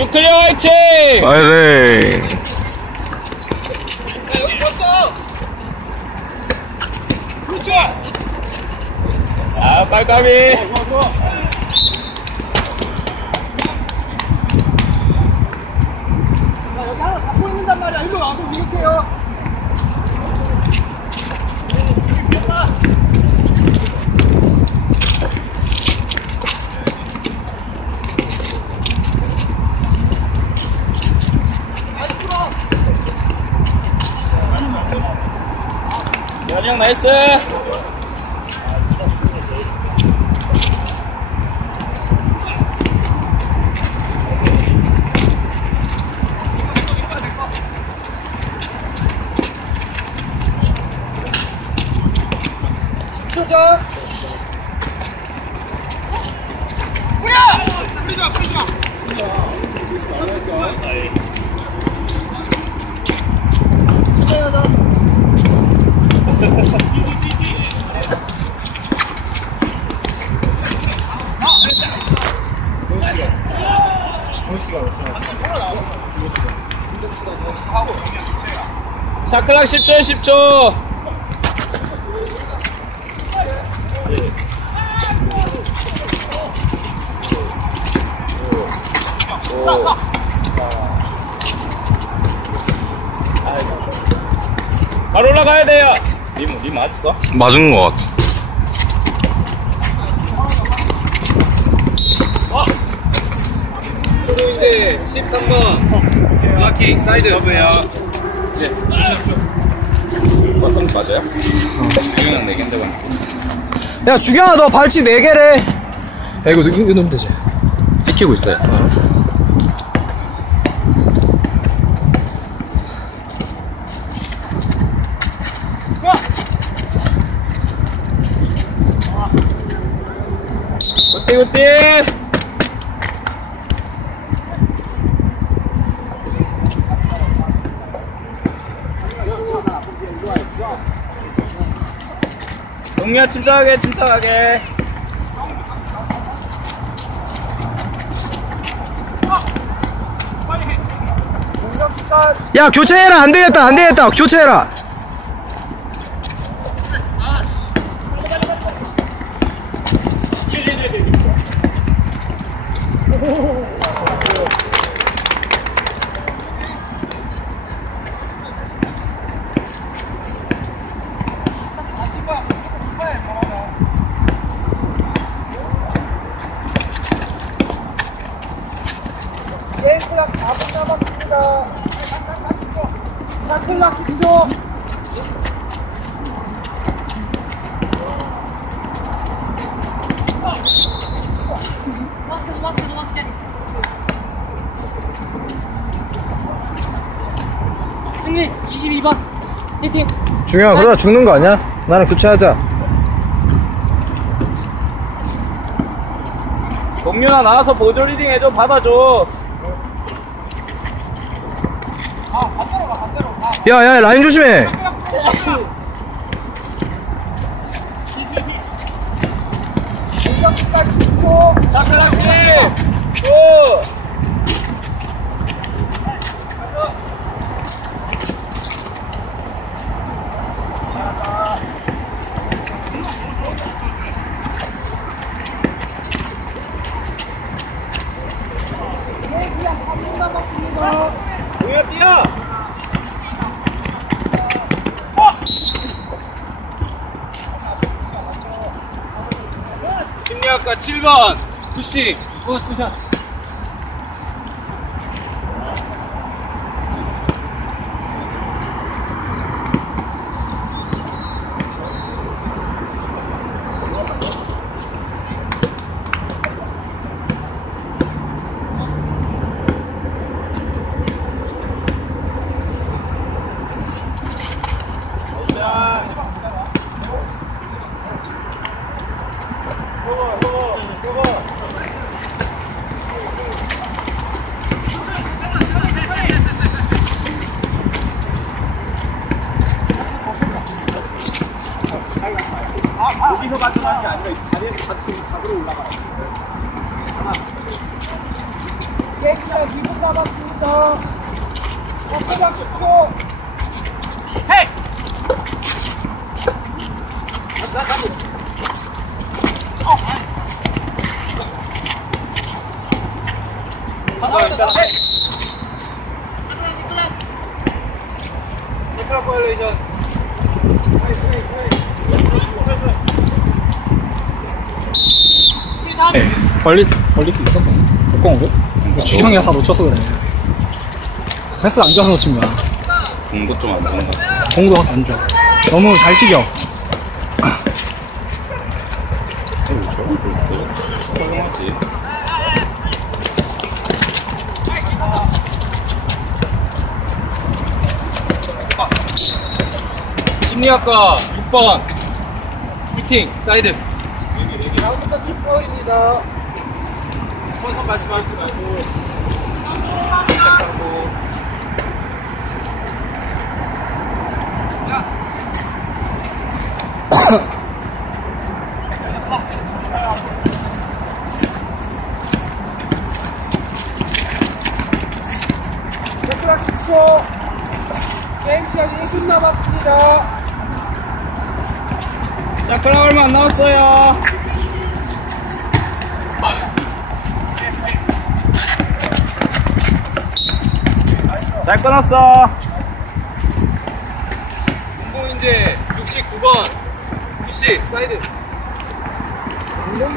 유클리어 화이팅! 파이팅! 아, 빨까비. 여기 하나 잡고 있는단 말이야. 일로 와서 이렇게요. 재현이 형 나이스. 자 샤클락 10초에 10초. 바로 올라가야 돼요. 님, 님 맞았어? 맞은 것 같아. 초록색 13번. 블라킹 사이드 여보요. 네, 어떤 맞아요? 유영형 4개인데 방금. 야 주경아 너 발치 4개래 야 이거 이거 넣으면 되지 찍히고 있어요. 굿띠 굿띠 동미야 침착하게 침착하게. 야 교체해라. 안 되겠다. 안 되겠다. 교체해라. 게 4분 남았습니다. 샤클락 10초 승리 22번. 1팀 중요한 그러다 죽는 거 아니야? 나는 교체하자. 동윤아 나와서 보조 리딩 해줘 받아줘 야야 라인 조심해 샤클락시 오 7번. 푸시. 고맙습니다 Come on. 네, 벌릴 수 있어? 속공으로? 주경이가 다 놓쳐서 그래. 패스 안 좋아서 놓친 거야. 공도 좀안 되는 것 같아. 공도 안 좋아. 너무 잘 튀겨. 저건 좀 훌륭하지. 심리학과 6번. 히팅, 사이드. 다음부터 뒷벌입니다. 손선 맞지 말지 말고. 10초. 게임 시간 1분 남았습니다. 자, 그럼 얼마 안 남았어요. 잘 끊었어. 공공인재 69번. 푸시, 사이드.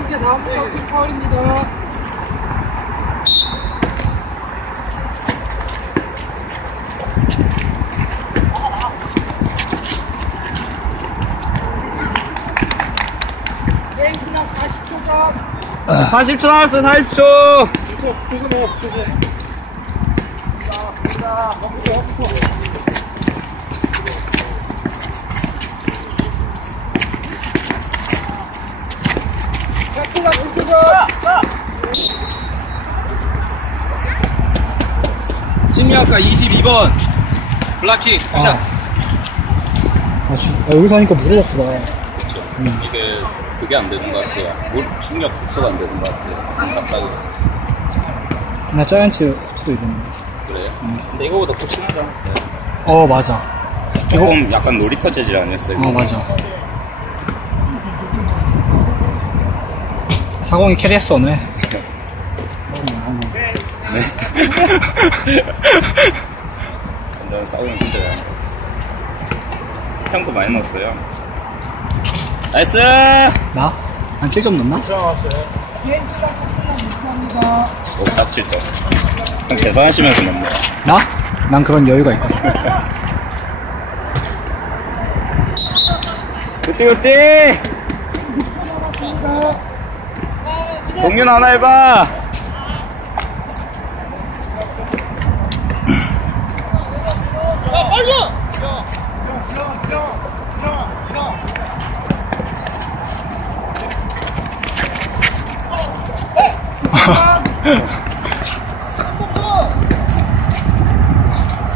이제 다음부터 뒷벌입니다. 게임 시간 40초간 40초 남았어요, 40초. 테크라 10초간 심리학과 22번. 블락킹, 푸샷. 아, 주, 아, 여기서 하니까 무릎 아프다. 이게 그게 안 되는 것 같아요. 물 충격 급소가 안 되는 것 같아요. 갑자기 나 자이언츠 코트도 있는데. 그래요. 근데 이거보다 더 심하지 않았어요? 어, 맞아. 조금 약간 놀이터 재질 아니었어요? 어, 맞아. 사공이 캐리했어, 오늘. 완전 싸우는 힘들어요. 형도 많이 넣었어요. 나이스! 나? 한 7점 넣나? 오, 딱 7점. 형 계산하시면서 넣네. 나? 난 그런 여유가 있거든. 그때, 그때. 동윤 하나 해봐.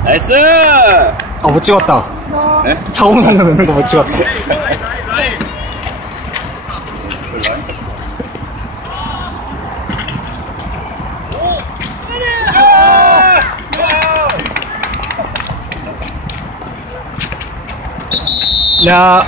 나이스! 아, 못 찍었다. 네? 사공상도 넣는 거 못 찍었다. 야,